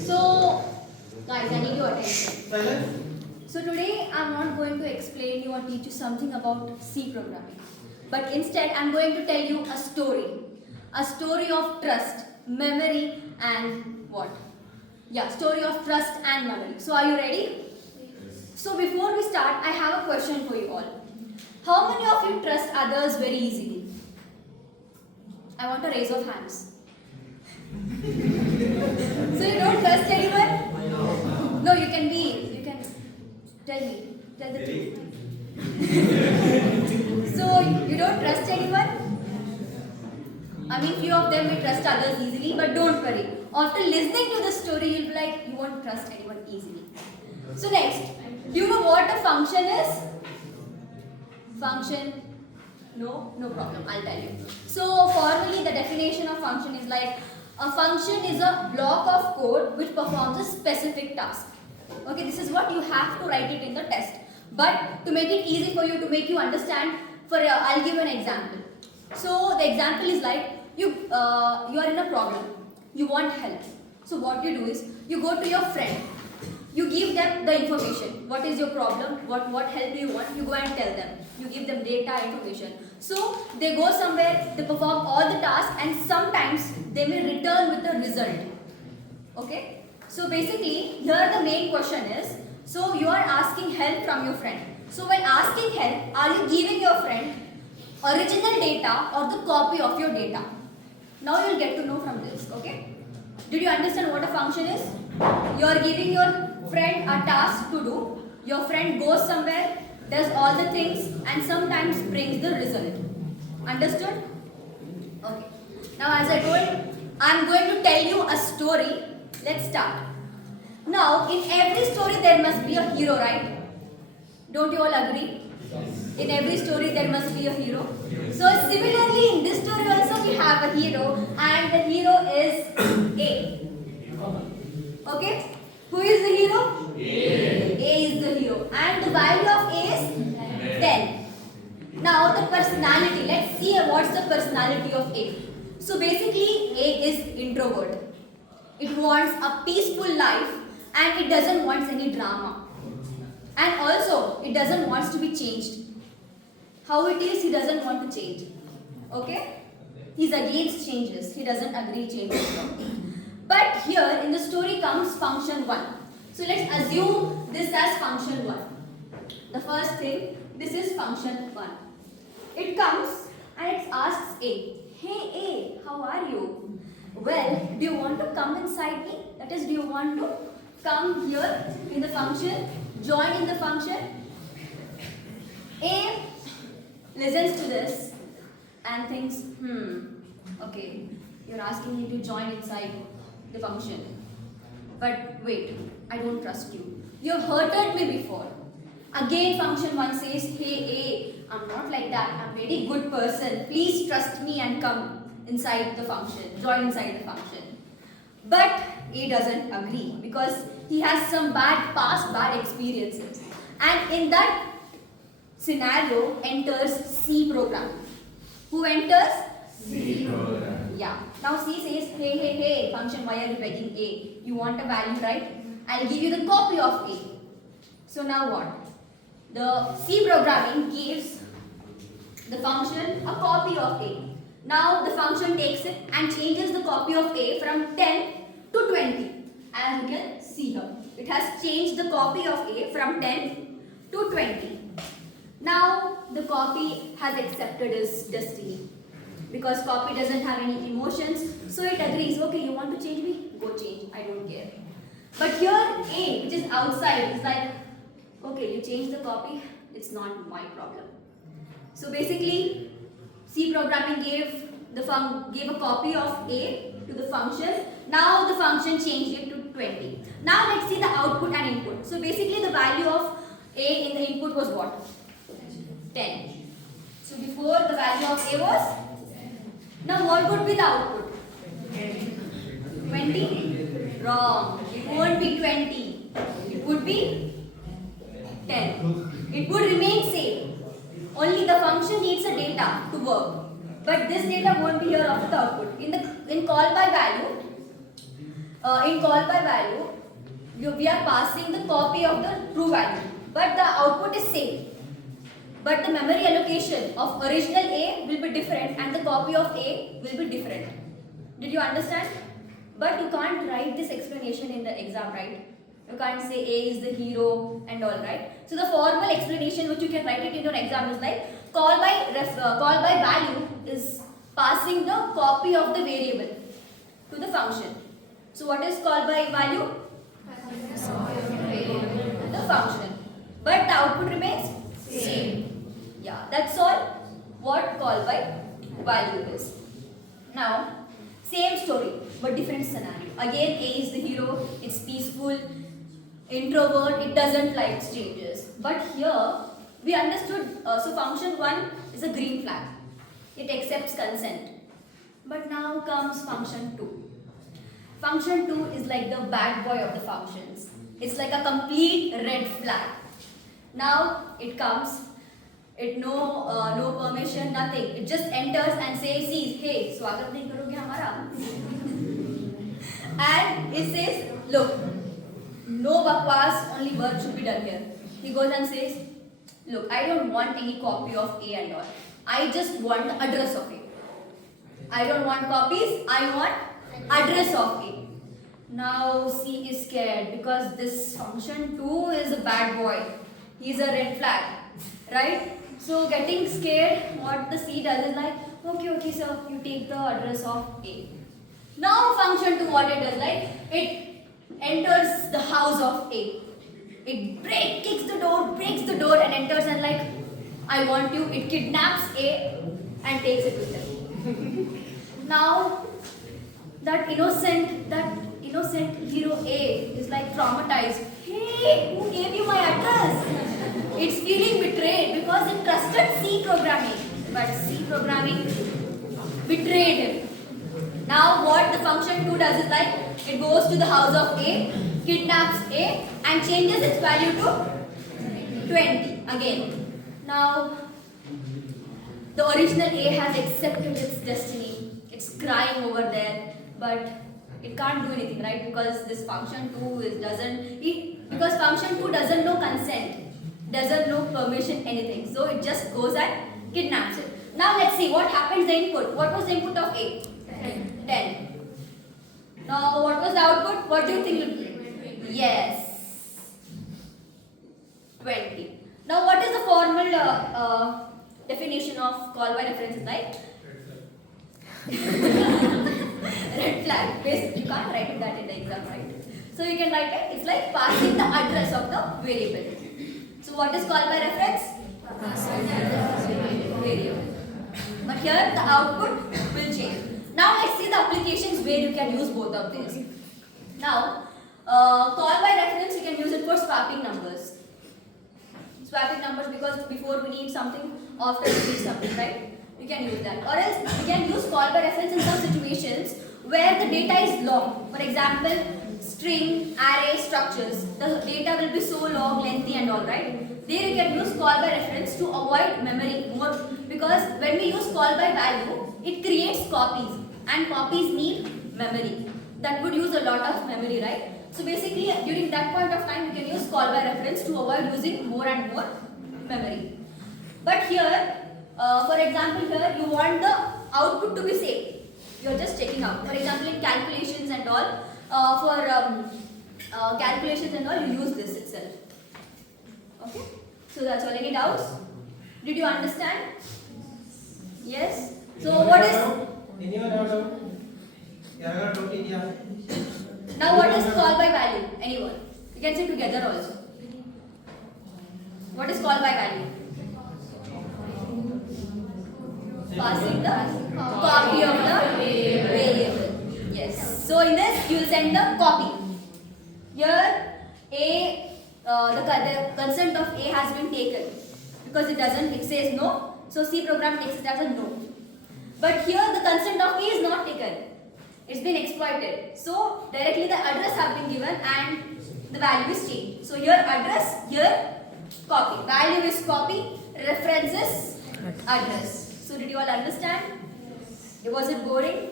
So, guys, I need your attention. So today I'm not going to explain you or teach you something about C programming. But instead I'm going to tell you a story. A story of trust, memory and what? Yeah, story of trust and memory. So are you ready? So before we start, I have a question for you all. How many of you trust others very easily? I want a raise of hands. So you don't trust anyone? No, you can tell me, tell the truth. So you don't trust anyone? I mean, few of them may trust others easily, but don't worry. After listening to the story, you'll be like, you won't trust anyone easily. So next, do you know what a function is? Function? No problem, I'll tell you. So formally, the definition of function is like, a function is a block of code which performs a specific task. Okay, this is what you have to write it in the test. But to make it easy for you, to make you understand, I'll give an example. So the example is like, you are in a problem. You want help. So what you do is, you go to your friend. You give them the information. What is your problem? What help do you want? You go and tell them. You give them data, information. So they go somewhere, they perform all the tasks and sometimes they may return with a result. Okay? So basically, here the main question is, so you are asking help from your friend. So when asking help, are you giving your friend original data or the copy of your data? Now you'll get to know from this. Okay? Did you understand what a function is? You are giving your friend a task to do. Your friend goes somewhere, does all the things and sometimes brings the result. Understood? Okay. Now as I told, I am going to tell you a story. Let's start. Now in every story there must be a hero, right? Don't you all agree? In every story there must be a hero. So similarly in this story also we have a hero and the hero is A. Okay? Who is the hero? A is the hero. And the value of A is 10. Now the personality. Let's see what's the personality of A. So basically A is introvert. It wants a peaceful life and it doesn't want any drama. And also it doesn't want to be changed. How it is, he doesn't want to change. Okay? He's against changes. He doesn't agree changes. But here in the story comes function 1. So let's assume this as function 1. The first thing, this is function 1. It comes and it asks A, hey A, how are you? Well, do you want to come inside me? That is, do you want to come here in the function, join in the function? A listens to this and thinks, okay, you're asking me to join inside the function. But wait, I don't trust you. You've hurted me before. Again, function 1 says, hey A, I'm not like that. I'm a very good person. Please trust me and come inside the function, join inside the function. But A doesn't agree because he has some past bad experiences. And in that scenario enters C program. Who enters? C program. Yeah. Now C says, hey, function, why are you begging A? You want a value, right? I'll give you the copy of A. So now what? The C programming gives the function a copy of A. Now the function takes it and changes the copy of A from 10 to 20. As you can see here. It has changed the copy of A from 10 to 20. Now the copy has accepted his destiny. Because copy doesn't have any emotions. So it agrees, okay, you want to change me? Go change, I don't care. But here A, which is outside, is like, okay, you change the copy, it's not my problem. So basically, C programming gave a copy of A to the function. Now the function changed it to 20. Now let's see the output and input. So basically the value of A in the input was what? 10. So before the value of A was? Now what would be the output? 20? Wrong. It won't be 20. It would be 10. It would remain same. Only the function needs a data to work. But this data won't be here after the output. In call by value, in call by value, we are passing the copy of the true value, but the output is same. But the memory allocation of original A will be different and the copy of A will be different. Did you understand? But you can't write this explanation in the exam, right? You can't say A is the hero and all, right? So the formal explanation which you can write it in your exam is like call by value is passing the copy of the variable to the function. So what is call by value? The function. But the output remains same. Yeah, that's all what call by value is. Now, same story but different scenario. Again, A is the hero, it's peaceful, introvert, it doesn't like strangers. But here, we understood, so function 1 is a green flag. It accepts consent. But now comes function 2. Function 2 is like the bad boy of the functions. It's like a complete red flag. Now it comes, it no permission, nothing. It just enters and says, hey, swagat nahi karoge hamara? And it says, look, no bakwas, only work should be done here. He goes and says, look, I don't want any copy of A and all. I just want the address of A. I don't want copies, I want address of A. Now C is scared because this function 2 is a bad boy. He's a red flag, right? So getting scared, what the C does is like, okay sir, you take the address of A. Now function 2, what it does, like, it enters the house of A. It kicks the door, breaks the door and enters and like, I want you. It kidnaps A and takes it with them. Now, that innocent hero A is like traumatized. Hey, who gave you my address? It's feeling betrayed because it trusted C programming. But C programming betrayed him. Now what the function 2 does is like, it goes to the house of A, kidnaps A and changes its value to 20 again. Now the original A has accepted its destiny. It's crying over there, but it can't do anything, right? Because this function 2 because function 2 doesn't know consent, doesn't know permission, anything. So it just goes and kidnaps it. Now let's see what happens the input. What was the input of A? 10. Now what was the output? What do you think? Yes. 20. Now what is the formal definition of call by reference is like? Red flag. Basically, you can't write that in the exam, right? So you can write it. It's like passing the address of the variable. So what is call by reference? Variable. But here the output will change. Now let's see the applications where you can use both of these. Now, call by reference you can use it for swapping numbers. Swapping numbers because before we need something, after we need something, right? You can use that. Or else you can use call by reference in some situations where the data is long. For example, string, array, structures. The data will be so long, lengthy and all, right? There you can use call by reference to avoid memory more, because when we use call by value, it creates copies and copies need memory. That would use a lot of memory, right? So basically during that point of time you can use call by reference to avoid using more and more memory. But here, for example here you want the output to be same. You are just checking out. For example in calculations and all, calculations and all you use this itself. Okay? So that's all. Any doubts? Did you understand? Yes? So what is... Now what is call by value? Anyone? You can say together also. What is call by value? Passing the copy of the variable. Yes. So in this you will send the copy. Here the consent of A has been taken because it says no. So C program takes it as a no. But here the consent of A is not taken. It's been exploited. So directly the address have been given and the value is changed. So here address, here copy. Value is copy, reference is address. So did you all understand? Was it boring?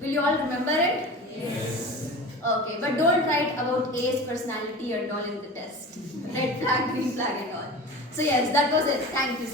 Will you all remember it? Yes. Okay, but don't write about A's personality and all in the test. Red flag, green flag and all. So yes, that was it. Thank you.